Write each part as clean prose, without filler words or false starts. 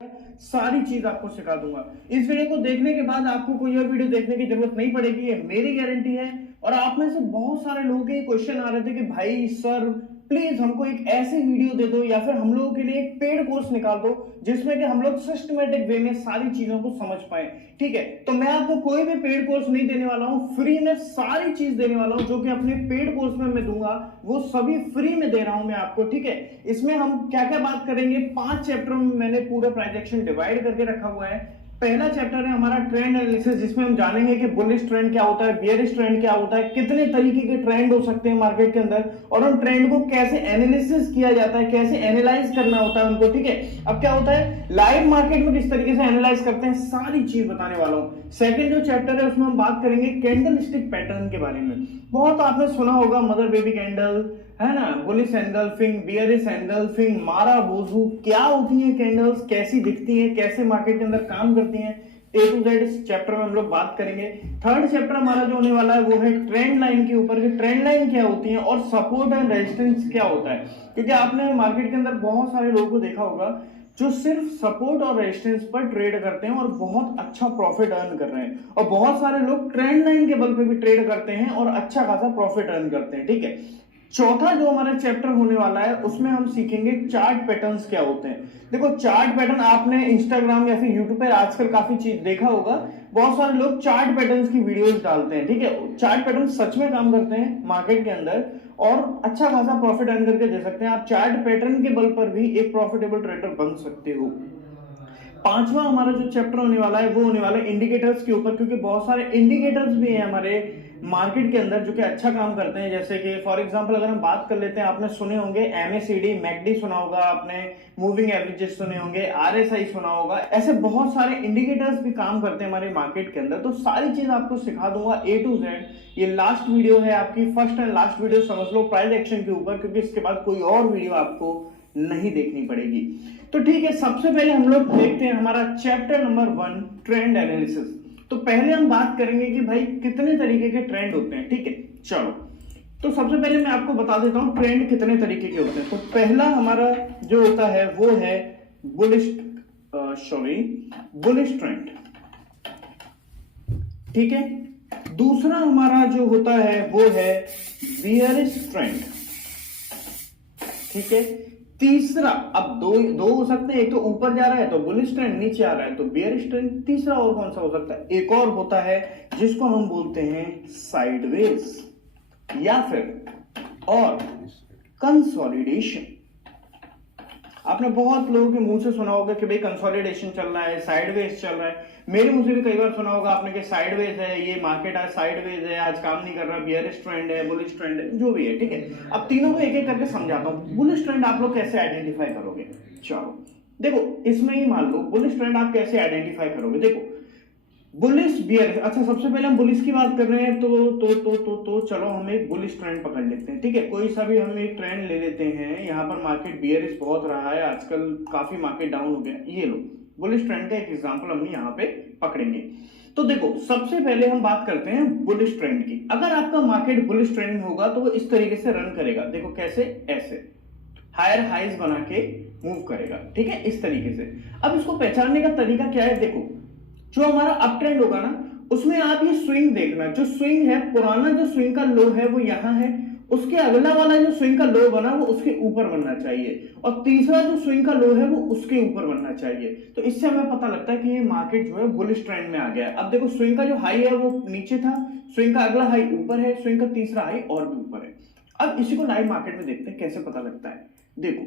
सारी चीज आपको सिखा दूंगा। इस वीडियो को देखने के बाद आपको कोई और वीडियो देखने की जरूरत नहीं पड़ेगी, ये मेरी गारंटी है। और आप में से बहुत सारे लोगों के क्वेश्चन आ रहे थे कि भाई सर प्लीज हमको एक ऐसी वीडियो दे दो या फिर हम लोगों के लिए एक पेड कोर्स निकाल दो जिसमें कि हम लोग सिस्टमेटिक वे में सारी चीजों को समझ पाए। ठीक है, तो मैं आपको कोई भी पेड कोर्स नहीं देने वाला हूं, फ्री में सारी चीज देने वाला हूं जो कि अपने पेड कोर्स में मैं दूंगा, वो सभी फ्री में दे रहा हूं मैं आपको। ठीक है, इसमें हम क्या क्या बात करेंगे, 5 चैप्टर में मैंने पूरा प्राइजेक्शन डिवाइड करके रखा हुआ है। पहला चैप्टर है हमारा ट्रेंड एनालिसिस, जिसमें हम जानेंगे कि बुलिश ट्रेंड क्या होता है, बियरिश ट्रेंड क्या होता है, कितने तरीके के ट्रेंड हो सकते हैं मार्केट के अंदर और उन ट्रेंड को कैसे एनालिसिस किया जाता है, कैसे एनालाइज करना होता है उनको। ठीक है, अब क्या होता है लाइव मार्केट में किस तरीके से एनालाइज करते हैं, सारी चीज बताने वाला हूं। सेकंड जो चैप्टर है उसमें हम बात करेंगे कैंडलस्टिक पैटर्न के बारे में। बहुत आपने सुना होगा मदर बेबी कैंडल, है ना, बुलिश एंगल्फिंग, बियरिश एंगल्फिंग, मारा बोझू, क्या होती है कैंडल्स, कैसी दिखती है, कैसे मार्केट के अंदर काम करती हैं, ए टू जेड इस चैप्टर में हम लोग बात करेंगे। थर्ड चैप्टर हमारा जो होने वाला है वो है ट्रेंड लाइन के ऊपर, कि ट्रेंड लाइन क्या होती है और सपोर्ट एंड रेजिस्टेंस क्या होता है। क्योंकि आपने मार्केट के अंदर बहुत सारे लोगों को देखा होगा जो सिर्फ सपोर्ट और रेजिस्टेंस पर ट्रेड करते हैं और बहुत अच्छा प्रॉफिट अर्न कर रहे हैं, और बहुत सारे लोग ट्रेंड लाइन के बल पे भी ट्रेड करते हैं और अच्छा खासा प्रॉफिट अर्न करते हैं। ठीक है, चौथा जो हमारा चैप्टर होने वाला है उसमें हम सीखेंगे चार्ट पैटर्न्स क्या होते हैं। देखो चार्ट पैटर्न आपने इंस्टाग्राम या फिर यूट्यूब पर आजकल काफी चीज देखा होगा, बहुत सारे लोग चार्ट पैटर्न्स की वीडियोस डालते हैं। ठीक है, चार्ट पैटर्न सच में काम करते हैं मार्केट के अंदर और अच्छा खासा प्रॉफिट अर्न करके दे सकते हैं। आप चार्ट पैटर्न के बल पर भी एक प्रॉफिटेबल ट्रेडर बन सकते हो। पांचवा हमारा जो चैप्टर होने वाला है वो होने वाला है इंडिकेटर्स के ऊपर, क्योंकि बहुत सारे इंडिकेटर्स भी हैं हमारे मार्केट के अंदर जो कि अच्छा काम करते हैं। जैसे कि फॉर एग्जांपल अगर हम बात कर लेते हैं, आपने सुने होंगे एमएसीडी, मैकडी सुना होगा आपने, मूविंग एवरेजेस सुने होंगे, आरएसआई सुना होगा, ऐसे बहुत सारे इंडिकेटर्स भी काम करते हैं हमारे मार्केट के अंदर। तो सारी चीज आपको सिखा दूंगा ए टू जेड। ये लास्ट वीडियो है आपकी, फर्स्ट एंड लास्ट वीडियो समझ लो प्राइस एक्शन के ऊपर, क्योंकि इसके बाद कोई और वीडियो आपको नहीं देखनी पड़ेगी। तो ठीक है, सबसे पहले हम लोग देखते हैं हमारा चैप्टर नंबर 1 ट्रेंड एनालिसिस। तो पहले हम बात करेंगे कि भाई कितने तरीके के ट्रेंड होते हैं। ठीक है, चलो तो सबसे पहले मैं आपको बता देता हूं ट्रेंड कितने तरीके के होते हैं। तो पहला हमारा जो होता है वो है बुलिश ट्रेंड। ठीक है, दूसरा हमारा जो होता है वो है बियरिश ट्रेंड। ठीक है, तीसरा, अब दो हो सकते हैं, एक तो ऊपर जा रहा है तो बुलिश ट्रेंड, नीचे आ रहा है तो बियरिश ट्रेंड। तीसरा और कौन सा हो सकता है, एक और होता है जिसको हम बोलते हैं साइडवेज या फिर और कंसोलिडेशन। आपने बहुत लोगों के मुंह से सुना होगा कि भाई कंसोलिडेशन चल रहा है, साइडवेज चल रहा है। मेरे मुंह से भी कई बार सुना होगा आपने कि साइडवेज है, ये मार्केट आज साइडवेज है, आज काम नहीं कर रहा, बियरिश ट्रेंड है, बुलिश ट्रेंड है, जो भी है। ठीक है, अब तीनों को एक एक करके समझाता हूं। बुलिश ट्रेंड आप लोग कैसे आइडेंटिफाई करोगे, चलो देखो इसमें ही मान लो बुलिश ट्रेंड आप कैसे आइडेंटिफाई करोगे। देखो बुलिश बियरिश, अच्छा सबसे पहले हम बुलिश की बात कर रहे हैं तो चलो हम एक बुलिश ट्रेंड पकड़ लेते हैं। ठीक है, कोई सा भी हम एक ट्रेंड ले लेते हैं। यहाँ पर मार्केट बियरिश बहुत रहा है आजकल, काफी मार्केट डाउन हो गया, ये लो बुलिश ट्रेंड का एक एग्जांपल हम यहाँ पे पकड़ेंगे। तो देखो सबसे पहले हम बात करते हैं बुलिश ट्रेंड की। अगर आपका मार्केट बुलिश ट्रेंड होगा तो वो इस तरीके से रन करेगा। देखो कैसे, ऐसे हायर हाइज बना के मूव करेगा। ठीक है, इस तरीके से। अब इसको पहचानने का तरीका क्या है, देखो जो हमारा अप ट्रेंड होगा ना उसमें आप ये स्विंग देखना, जो स्विंग है, पुराना जो स्विंग का लो है वो यहां है, उसके अगला वाला जो स्विंग का लो बना वो उसके ऊपर बनना चाहिए, और तीसरा जो स्विंग का लो है वो उसके ऊपर बनना चाहिए। तो इससे हमें पता लगता है कि ये मार्केट जो है बुलिश ट्रेंड में आ गया है। अब देखो स्विंग का जो हाई है वो नीचे था, स्विंग का अगला हाई ऊपर है, स्विंग का तीसरा हाई और भी ऊपर है। अब इसी को लाइव मार्केट में देखते हैं कैसे पता लगता है। देखो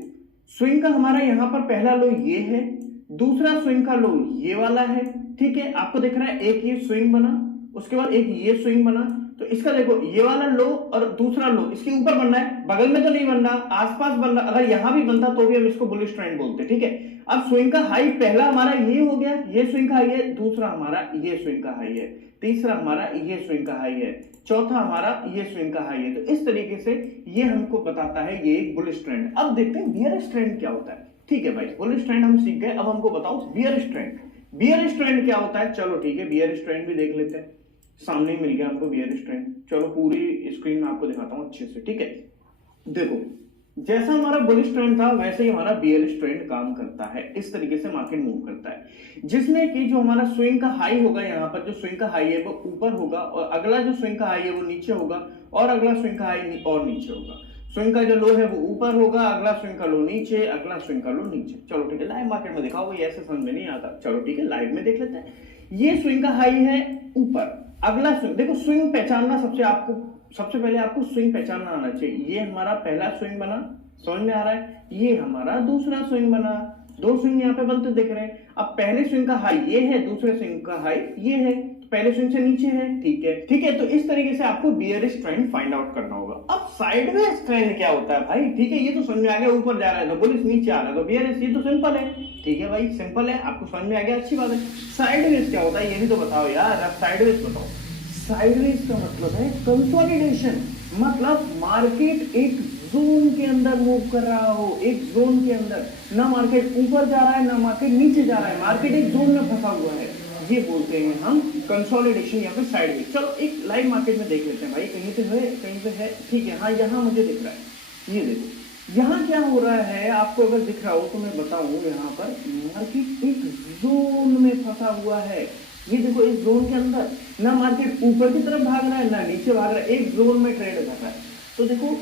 स्विंग का हमारा यहां पर पहला लो ये है, दूसरा स्विंग का लो ये वाला है। ठीक है, आपको दिख रहा है एक ये स्विंग बना, उसके बाद एक ये स्विंग बना, तो इसका देखो ये वाला लो और दूसरा लो इसके ऊपर बनना है, बगल में तो नहीं बन रहा, आसपास बन रहा। अगर यहां भी बनता तो भी हम इसको बुलिश ट्रेंड बोलते। ठीक है, अब स्विंग का हाई पहला हमारा ये हो गया, ये स्विंग का हाई है, दूसरा हमारा ये स्विंग का हाई है, तीसरा हमारा ये स्विंग का हाई है, चौथा हमारा ये स्विंग का हाई है। तो इस तरीके से ये हमको बताता है ये एक बुलिश ट्रेंड। अब देखते हैं बियरिश ट्रेंड क्या होता है। ठीक है भाई, बुलिश ट्रेंड हम सीख गए, अब हमको बताओ बियरिश ट्रेंड। बियरिश ट्रेंड क्या होता है, चलो ठीक है बियरिश ट्रेंड भी देख लेते हैं। सामने ही मिल गया हमको बियरिश ट्रेंड, चलो पूरी स्क्रीन में आपको दिखाता हूं अच्छे से। ठीक है, देखो जैसा हमारा बुलिश ट्रेंड था वैसे ही हमारा बियरिश ट्रेंड काम करता है। इस तरीके से मार्केट मूव करता है, जिसमें कि जो हमारा स्विंग का हाई होगा, यहाँ पर जो स्विंग का हाई है वो ऊपर होगा, और अगला जो स्विंग का हाई है वो नीचे होगा, और अगला स्विंग का हाई और नीचे होगा। स्विंग का जो लो है वो ऊपर होगा, अगला स्विंग का लो नीचे, अगला स्विंग का लो नीचे। चलो ठीक है, लाइव मार्केट में दिखाओ, ये ऐसे समझ में नहीं आता। चलो ठीक है, लाइव में देख लेते हैं। ये स्विंग का हाई है ऊपर, अगला स्विंग देखो, स्विंग पहचानना सबसे पहले आपको स्विंग पहचानना आना चाहिए। ये हमारा पहला स्विंग बना, समझ में आ रहा है, ये हमारा दूसरा स्विंग बना, दो स्विंग यहाँ पे बनते दिख रहे हैं। अब पहले स्विंग का हाई ये है, दूसरे स्विंग का हाई ये है, तो पहले स्विंग से नीचे है, ठीक है ठीक है। तो इस तरीके से आपको बियरिश ट्रेंड फाइंड आउट करना होगा। अब साइडवेज ट्रेंड क्या होता है भाई, ठीक है, ये तो समझ में आ गया, ऊपर जा रहा है तो बुलिश, नीचे आ रहा है तो बियरिश, ये तो सिंपल है, ठीक है भाई, सिंपल है, आपको समझ में आ गया, अच्छी बात है। साइडवेज क्या होता है ये भी तो बताओ यार, अब साइडवेज बताओ। साइडवेज का मतलब है कंसोलिडेशन, मतलब मार्केट एक जोन के अंदर मूव कर रहा हो, एक जोन के अंदर, ना मार्केट ऊपर जा रहा है ना मार्केट नीचे जा रहा है, मार्केट एक जोन में फंसा हुआ है, ये बोलते हैं हम कंसोलिडेशन या फिर साइडवेज। चलो एक लाइव मार्केट में देख लेते हैं भाई, कहीं पे है, ठीक है, हाँ यहाँ मुझे दिख रहा है, ये देखो यहाँ क्या हो रहा है, आपको अगर दिख रहा हो तो मैं बताऊं, यहाँ पर मार्केट एक जोन में फंसा हुआ है। ये देखो, इस जोन के अंदर ना मार्केट ऊपर की तरफ भाग रहा है ना नीचे भाग रहा है, एक जोन में ट्रेड कर रहा है। तो देखो,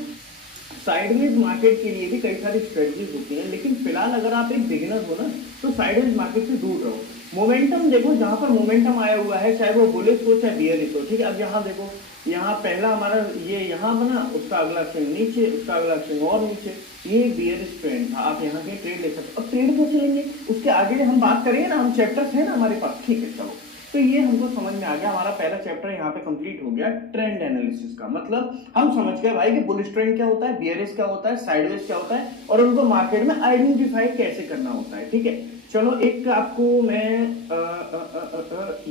साइडवेज मार्केट के लिए भी कई सारी स्ट्रेटजीज होती हैं, लेकिन फिलहाल अगर आप एक बिगिनर हो ना तो साइडवेज मार्केट से दूर रहो। मोमेंटम देखो, जहां पर मोमेंटम आया हुआ है, चाहे वो बुलिश हो चाहे बियरिश हो, ठीक है। अब यहाँ देखो, यहाँ पहला हमारा ये यहाँ बना, उसका अगला स्विंग नीचे, उसका अगला स्विंग और नीचे, ये बियरिश ट्रेंड था। आप यहाँ के ट्रेड ले सकते हो। अब ट्रेड कैसे लेंगे उसके आगे हम बात करेंगे ना, हम चैप्टर्स है ना हमारे पास, ठीक है चलो। तो ये हमको समझ में आ गया, हमारा पहला चैप्टर यहाँ पे कंप्लीट हो गया ट्रेंड एनालिसिस का। मतलब हम समझ गए भाई कि बुलिश ट्रेंड क्या होता है, बियरिश क्या होता है, साइडवेज क्या होता है, और उनको मार्केट में आइडेंटिफाई कैसे करना होता है, ठीक है। चलो एक आपको मैं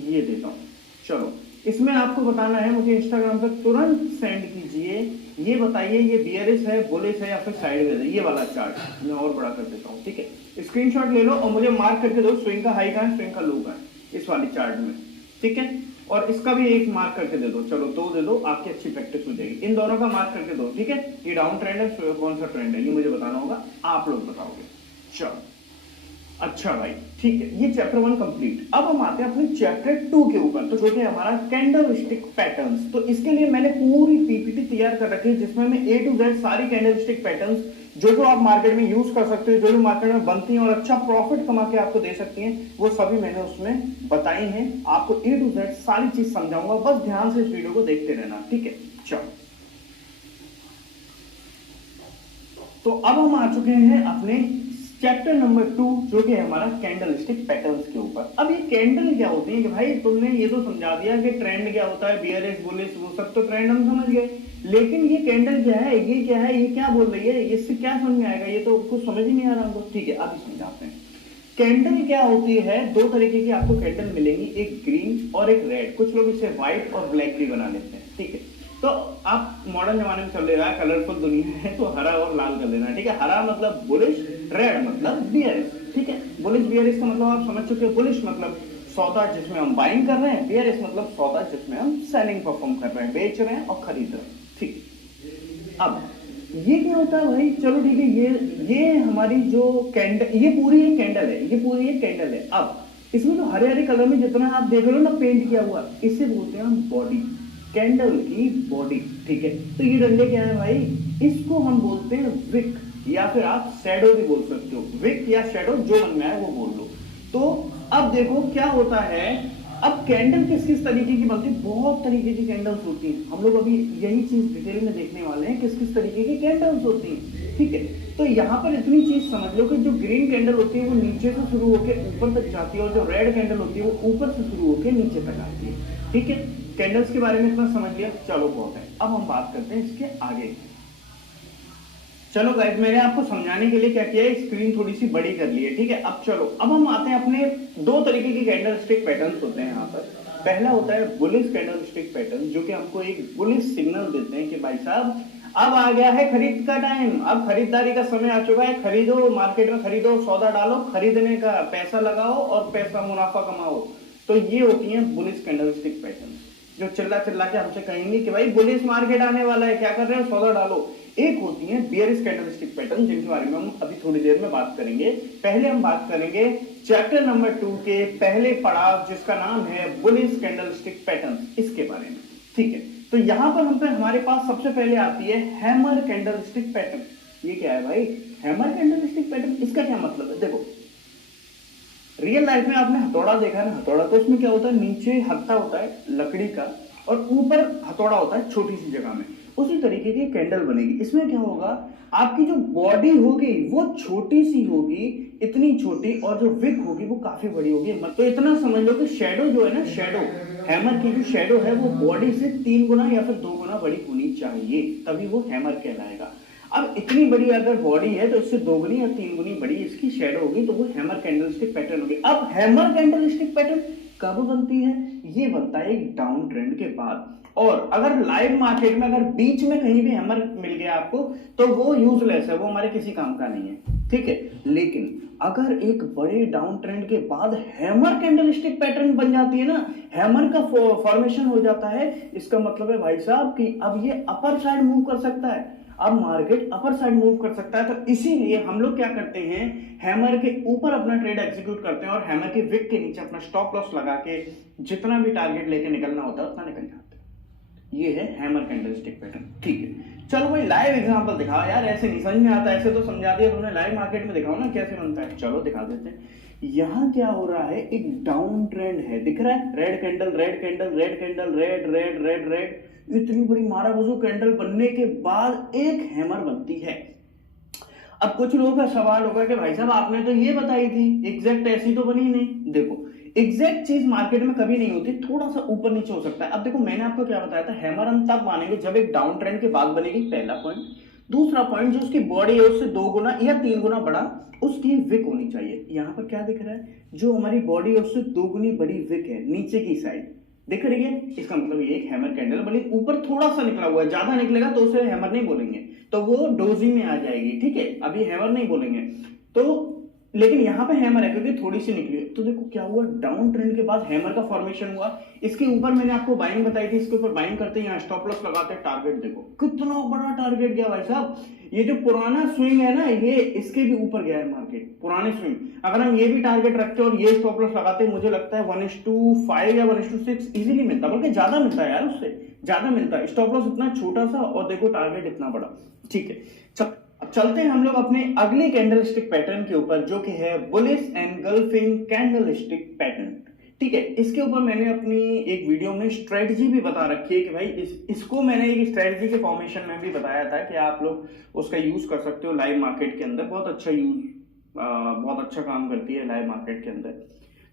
ये देता हूँ। चलो इसमें आपको बताना है, मुझे इंस्टाग्राम पर तुरंत सेंड कीजिए, ये बताइए ये बियरिश है, बुलिश है या फिर साइडवेज है। ये वाला चार्ट मैं और बड़ा कर देता हूँ, ठीक है। स्क्रीनशॉट ले लो और मुझे मार्क करके दो, स्विंग का हाई का है, स्विंग का लो का है, इस वाली चार्ट में, ठीक है। और इसका भी एक मार्क करके दे दो, चलो दो दे दो, आपकी अच्छी प्रैक्टिस हो जाएगी। इन दोनों का मार्क करके दो, ठीक है। ये डाउन ट्रेंड है, कौन सा ट्रेंड है ये मुझे बताना होगा, आप लोग बताओगे। चलो अच्छा भाई, ठीक है, ये चैप्टर 1 कंप्लीट। अब हम आते हैं अपने चैप्टर 2 के ऊपर, तो जो कि हमारा कैंडलस्टिक पैटर्न्स। तो इसके लिए मैंने पूरी पीपीटी तैयार कर रखी है, जिसमें मैं A to Z सारी कैंडलस्टिक पैटर्न्स जो आप मार्केट में यूज कर सकते हो, जो मार्केट में बनती हैं और अच्छा प्रॉफिट कमा के आपको दे सकती हैं, वो सभी मैंने उसमें बताई हैं। आपको A to Z सारी चीज समझाऊंगा, बस ध्यान से इस वीडियो को देखते रहना, ठीक है। चलो, तो अब हम आ चुके हैं अपने चैप्टर नंबर 2, जो कि है हमारा कैंडलस्टिक पैटर्न्स के ऊपर। अब ये कैंडल क्या होती है कि भाई तुमने ये तो समझा दिया कि ट्रेंड क्या होता है, बियरिश बुलिश वो सब तो ट्रेंड हम समझ गए, लेकिन ये कैंडल क्या है, ये क्या है, ये क्या बोल रही है, इससे क्या समझ में आएगा, ये तो कुछ समझ ही नहीं आ रहा हमको, ठीक है। अभी समझाते हैं कैंडल क्या होती है। दो तरीके की आपको कैंडल मिलेंगी, एक ग्रीन और एक रेड। कुछ लोग इसे व्हाइट और ब्लैक भी बना लेते हैं, ठीक है। तो आप मॉडर्न जमाने में चल रहे हैं, कलरफुल दुनिया है, तो हरा और लाल कर लेना, ठीक है। हरा मतलब बुलिश, रेड मतलब बियरिश, ठीक है। बुलिश बियरिश का मतलब आप समझ चुके हैं। बुलिश मतलब सौदा जिसमें हम बाइंग कर रहे हैं, बियरिश मतलब सौदा जिसमें हम सेलिंग परफॉर्म कर रहे हैं, बेच रहे हैं और खरीद रहे हैं, ठीक। अब ये क्या होता है भाई, चलो ठीक है, ये हमारी जो कैंडल, ये पूरी एक कैंडल है, ये पूरी एक कैंडल है। अब इसमें तो हरे हरे कलर में जितना आप देख रहे हो ना पेंट किया हुआ, इसे बोलते हैं हम बॉडी, कैंडल की बॉडी, ठीक है। तो ये डंडे क्या है भाई, इसको हम बोलते हैं विक, या फिर आप शैडो भी बोल सकते हो, विक या शैडो जो मन में आए वो बोल लो। तो अब देखो क्या होता है, अब कैंडल किस किस तरीके की बनती है, बहुत तरीके की कैंडल्स होती हैं। हम लोग अभी यही चीज डिटेल में देखने वाले हैं, किस किस तरीके की कैंडल्स होती हैं, ठीक है। तो यहाँ पर इतनी चीज समझ लो कि जो ग्रीन कैंडल होती है वो नीचे से शुरू होकर ऊपर तक जाती है, और जो रेड कैंडल होती है वो ऊपर से शुरू होकर नीचे तक आती है, ठीक है। कैंडल्स के बारे में इतना समझ लिया, चलो बहुत है। अब हम बात करते हैं इसके आगे। चलो गाइस, मैंने आपको समझाने के लिए क्या किया है, स्क्रीन थोड़ी सी बड़ी कर ली है, ठीक है। अब चलो, अब हम आते हैं अपने दो तरीके के कैंडलस्टिक पैटर्न्स होते हैं यहाँ पर। पहला होता है बुलिश कैंडलस्टिक पैटर्न, जो कि हमको एक बुलिश सिग्नल देते हैं कि भाई साहब अब आ गया है खरीद का टाइम, अब खरीदारी का समय आ चुका है, खरीदो, मार्केट में खरीदो, सौदा डालो, खरीदने का पैसा लगाओ और पैसा मुनाफा कमाओ। तो ये होती है बुलिश कैंडलस्टिक पैटर्न, जो चिल्ला चिल्ला के हमसे कहेंगे कि भाई बुलिश मार्केट आने वाला है, क्या कर रहे हो, सौदा डालो। एक होती है बियरिश कैंडलस्टिक पैटर्न, जिनके बारे में हम अभी थोड़ी देर में बात करेंगे। पहले हम बात करेंगे चैप्टर नंबर 2 के पहले पड़ाव, जिसका नाम है बुलिश कैंडलस्टिक पैटर्न, इसके बारे में। ठीक है, तो यहां पर हमारे पास सबसे पहले आती है हैमर कैंडलस्टिक पैटर्न। ये क्या है भाई, हैमर कैंडलस्टिक पैटर्न, इसका क्या मतलब है? देखो, रियल लाइफ में आपने हथौड़ा देखा है ना, हथौड़ा, तो उसमें क्या होता है, नीचे हत्था होता है लकड़ी का और ऊपर हथौड़ा होता है छोटी सी जगह में। उसी तरीके की कैंडल बनेगी। इसमें क्या होगा, आपकी जो बॉडी होगी वो छोटी सी होगी, इतनी छोटी, और जो विक होगी वो काफी बड़ी होगी। तो इतना समझ लो कि शेडो जो है ना, शेडो, हैमर की जो शेडो है वो बॉडी से 3 गुना या फिर 2 गुना बड़ी होनी चाहिए, तभी वो हैमर कहलाएगा। अब इतनी बड़ी अगर बॉडी है तो इससे 2 गुनी या 3 गुनी बड़ी इसकी शेडो होगी, तो वो हैमर कैंडलस्टिक पैटर्न होगी। अब हैमर कैंडलस्टिक पैटर्न कब बनती है? ये बनता है एक डाउन ट्रेंड के बाद। और अगर लाइव मार्केट में अगर बीच में कहीं भी हैमर मिल गया आपको, तो वो यूजलेस है, वो हमारे किसी काम का नहीं है। ठीक है, लेकिन अगर एक बड़े डाउन ट्रेंड के बाद हैमर कैंडलस्टिक पैटर्न बन जाती है ना, हैमर का फॉर्मेशन हो जाता है, इसका मतलब है भाई साहब कि अब ये अपर साइड मूव कर सकता है, अब मार्केट अपर साइड मूव कर सकता है। तो इसीलिए हम लोग क्या करते हैं, हैमर के ऊपर अपना ट्रेड एग्जीक्यूट करते हैं और हैमर के विक के नीचे अपना स्टॉप लॉस लगा के जितना भी टारगेट लेके निकलना होता है उतना निकल जाते हैं। ये है हैमर कैंडलस्टिक पैटर्न। ठीक है, चलो भाई लाइव एग्जांपल दिखाओ यार, ऐसे नहीं समझ में आता, ऐसे तो समझा दिया तुमने, लाइव मार्केट में दिखाओ ना कैसे बनता है। चलो दिखा देते हैं। यहाँ क्या हो रहा है, एक डाउन ट्रेंड है, दिख रहा है, red candle red candle red candle red red red red, इतनी बड़ी माराबुजू कैंडल बनने के बाद एक हैमर बनती है। अब कुछ लोगों का सवाल होगा कि भाई साहब आपने तो ये बताई थी, एग्जैक्ट ऐसी तो बनी नहीं। देखो, एग्जैक्ट चीज मार्केट में कभी नहीं होती, थोड़ा सा ऊपर नीचे हो सकता है। अब देखो, मैंने आपको क्या बताया था, हैमर हम तब मानेंगे जब एक डाउन ट्रेंड के बाद बनेगी, पहला पॉइंट। दूसरा पॉइंट, जो उसकी बॉडी है उससे 2 गुना या 3 गुना बड़ा उसकी विक होनी चाहिए। यहाँ पर क्या दिख रहा है, जो हमारी बॉडी है उससे 2 गुनी बड़ी विक है नीचे की साइड, दिख रही है, इसका मतलब ये एक हैमर कैंडल बनी। ऊपर थोड़ा सा निकला हुआ है, ज्यादा निकलेगा तो उसे हैमर नहीं बोलेंगे, तो वो डोजी में आ जाएगी। ठीक है, अभी हैमर नहीं बोलेंगे तो, लेकिन यहां पे हैमर है क्योंकि थोड़ी सी निकली है। तो देखो क्या हुआ, डाउन ट्रेंड के बाद हैमर का फॉर्मेशन हुआ। इसके ऊपर मैंने आपको बाइंग बताई थी, इसके ऊपर बाइंग करते हैं, यहाँ स्टॉप लॉस लगाते हैं, टारगेट देखो कितना बड़ा टारगेट गया भाई साहब। ये जो पुराना स्विंग है ना, ये इसके भी ऊपर गया है मार्केट, पुराने स्विंग। अगर हम ये भी टारगेट रखते और ये स्टॉप लॉस लगाते, मुझे लगता है 1:5 या 1:6 इजीली मिलता, बल्कि ज्यादा मिलता है यार, उससे ज्यादा मिलता है। स्टॉप लॉस इतना छोटा सा और देखो टारगेट इतना बड़ा। ठीक है, अब चलते हैं हम लोग अपने अगले कैंडलस्टिक पैटर्न के ऊपर, जो कि है बुलिश एनगल्फिंग कैंडलस्टिक पैटर्न। ठीक है, इसके ऊपर मैंने अपनी एक वीडियो में स्ट्रेटजी भी बता रखी है कि भाई इसको मैंने एक स्ट्रेटजी के फॉर्मेशन में भी बताया था कि आप लोग उसका यूज कर सकते हो लाइव मार्केट के अंदर। बहुत अच्छा बहुत अच्छा काम करती है लाइव मार्केट के अंदर।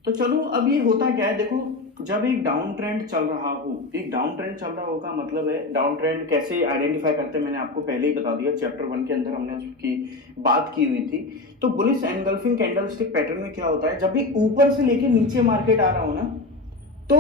तो चलो, अब ये होता क्या है, देखो, जब एक डाउन ट्रेंड चल रहा हो, एक डाउन ट्रेंड चल रहा होगा, मतलब है डाउन ट्रेंड कैसे आइडेंटिफाई करते हैं, मैंने आपको पहले ही बता दिया, चैप्टर 1 के अंदर हमने उसकी बात की हुई थी। तो बुलिश एनगल्फिंग कैंडलस्टिक पैटर्न में क्या होता है, जब भी ऊपर से लेके नीचे मार्केट आ रहा हो ना, तो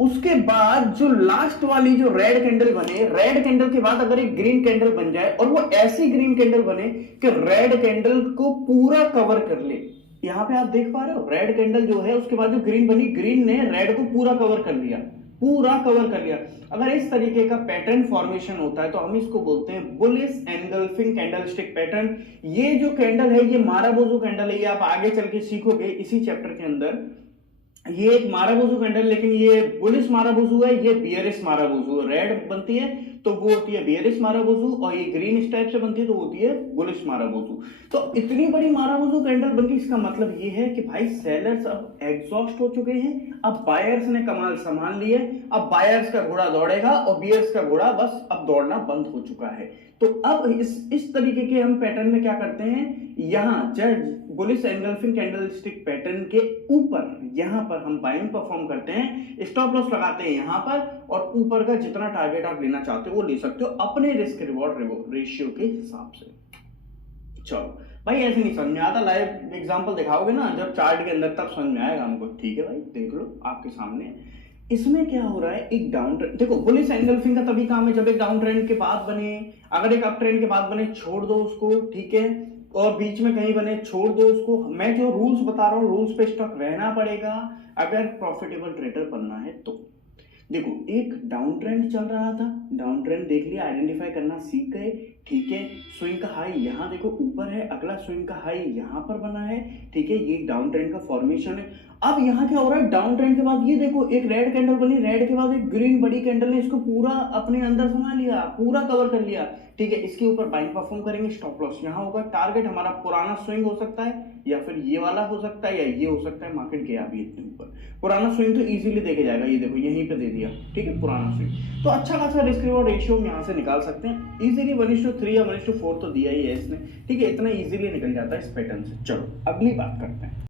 उसके बाद जो लास्ट वाली जो रेड कैंडल बने, रेड कैंडल के बाद अगर एक ग्रीन कैंडल बन जाए और वो ऐसी ग्रीन कैंडल बने कि रेड कैंडल को पूरा कवर कर ले। यहां पे आप देख पा रहे हो, रेड कैंडल जो है उसके बाद जो ग्रीन बनी, ग्रीन ने रेड को पूरा कवर कर लिया, पूरा कवर कर लिया। अगर इस तरीके का पैटर्न फॉर्मेशन होता है तो हम इसको बोलते हैं बुलिश एनगल्फिंग कैंडलस्टिक पैटर्न। ये जो कैंडल है ये माराबोजो कैंडल है, ये आप आगे चल के सीखोगे इसी चैप्टर के अंदर। ये एक माराबोजू कैंडल, लेकिन ये बुलिश माराबोजू है, ये बियरिश माराबोजू। रेड बनती है तो वो होती है बियरिश माराबोजू, और ये ग्रीन इस टाइप से बनती है तो होती है बुलिश माराबोजू। तो इतनी बड़ी माराबोजू कैंडल बनती है, इसका मतलब ये है कि भाई सेलर्स अब एग्जॉस्ट हो चुके हैं, अब बायर्स ने कमाल संभाल लिए, अब बायर्स का घोड़ा दौड़ेगा और बियर्स का घोड़ा बस अब दौड़ना बंद हो चुका है। तो अब इस तरीके के हम पैटर्न में क्या करते हैं, यहां जब बुलिश एनगल्फिंग कैंडलस्टिक पैटर्न के ऊपर यहां पर हम बाइंग परफॉर्म करते हैं, स्टॉप लॉस लगाते हैं यहां पर, और ऊपर का जितना टारगेट आप लेना चाहते हो वो ले सकते हो अपने रिस्क रिवॉर्ड रेशियो के हिसाब से। चलो भाई, ऐसे नहीं समझ में आता, लाइव एग्जांपल दिखाओगे ना जब चार्ट के अंदर, तब समझ में आएगा हमको। ठीक है भाई, देख लो आपके सामने। इसमें क्या हो रहा है, एक डाउन ट्रेंड, देखो बुलिश एनगल्फिंग का तभी काम है जब एक डाउन ट्रेंड के बाद बने। अगर एक अप ट्रेंड के बाद बने, छोड़ दो उसको, ठीक है, और बीच में कहीं बने, छोड़ दो उसको। मैं जो रूल्स बता रहा हूँ, रूल्स पे स्टक रहना पड़ेगा अगर प्रॉफिटेबल ट्रेडर बनना है तो। देखो एक डाउन ट्रेंड चल रहा था, डाउन ट्रेंड देख लिया, आइडेंटिफाई करना सीख गए, ठीक है। स्विंग का हाई यहाँ देखो ऊपर है, अगला स्विंग का हाई यहाँ पर बना है, ठीक है, ये डाउन ट्रेंड का फॉर्मेशन है। अब यहाँ क्या हो रहा है, डाउन ट्रेंड के बाद ये देखो एक रेड कैंडल बनी, रेड के बाद एक ग्रीन बड़ी कैंडल ने इसको पूरा अपने अंदर समा लिया, पूरा कवर कर लिया, ठीक है। इसके ऊपर बाइंग परफॉर्म करेंगे, स्टॉप लॉस यहाँ होगा, टारगेट हमारा पुराना स्विंग हो सकता है या फिर ये वाला हो सकता है या ये हो सकता है। मार्केट गया अभी इतने ऊपर, पुराना स्विंग तो इजीली देखे जाएगा, ये देखो यहीं पे दे दिया, ठीक है, पुराना स्विंग। तो अच्छा खासा रिस्क रिवॉर्ड रेशियो हम यहाँ से निकाल सकते हैं इजीली, 1:3 या 1:4 तो दिया ही है इसने, ठीक है, इतना इजीली निकल जाता है इस पैटर्न से। चलो अगली बात करते हैं।